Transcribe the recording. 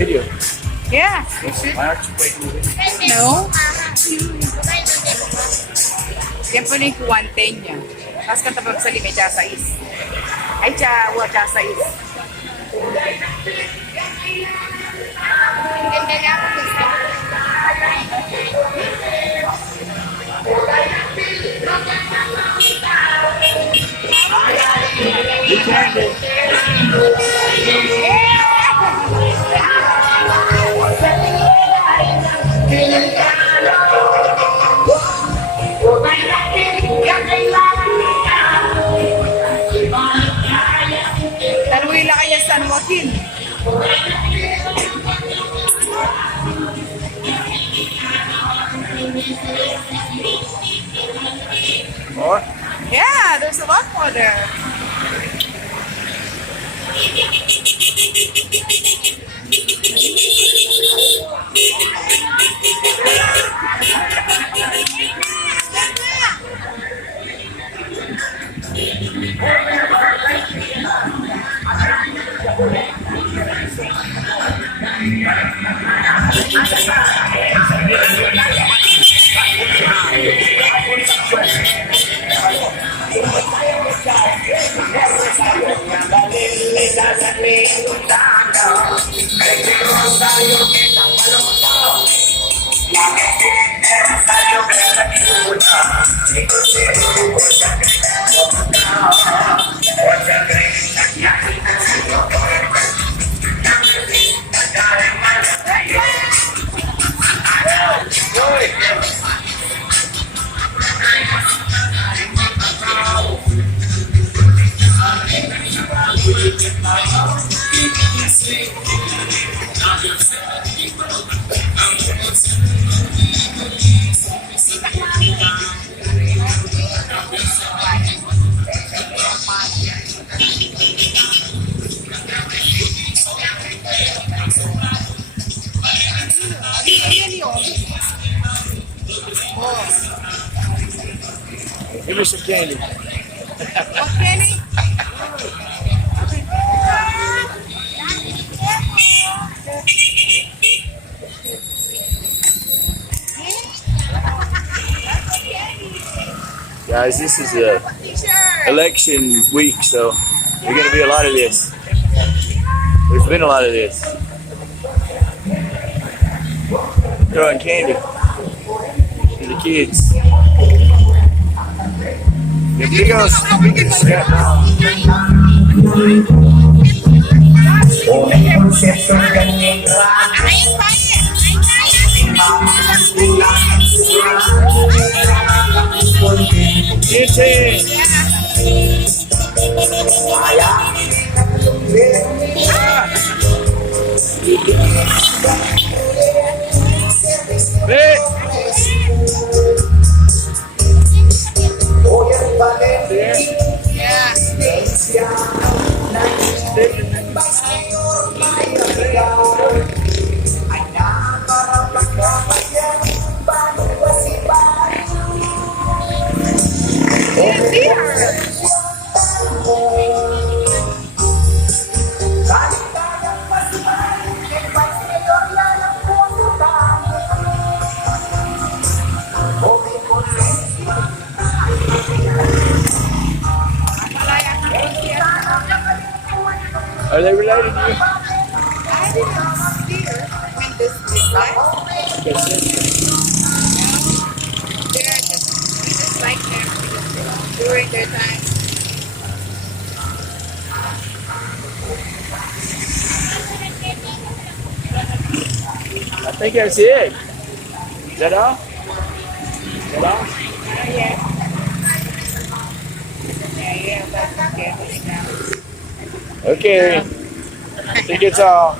Video. Yeah. Why aren't you taking the video? No. Yan po na yung kuwante niya. Tapos katabag sa lime, tsaka sa is. Ay, tsaka sa is. Ganda nga ako gusto. Tanungin lang kaya San Joaquin. More? Yeah, there's a lot more there. Give me some candy. What candy? Guys, this is a election week, so there's going to be a lot of this. There's been a lot of this. Throwing candy to the kids. The big old step. It's it. Are they related to you? I didn't see her. I mean, this guy. Yes, yes. They're just like them during their time. I think that's it. Is that all? Is that all? Yeah. Yeah, that's okay. Okay. I think it's all.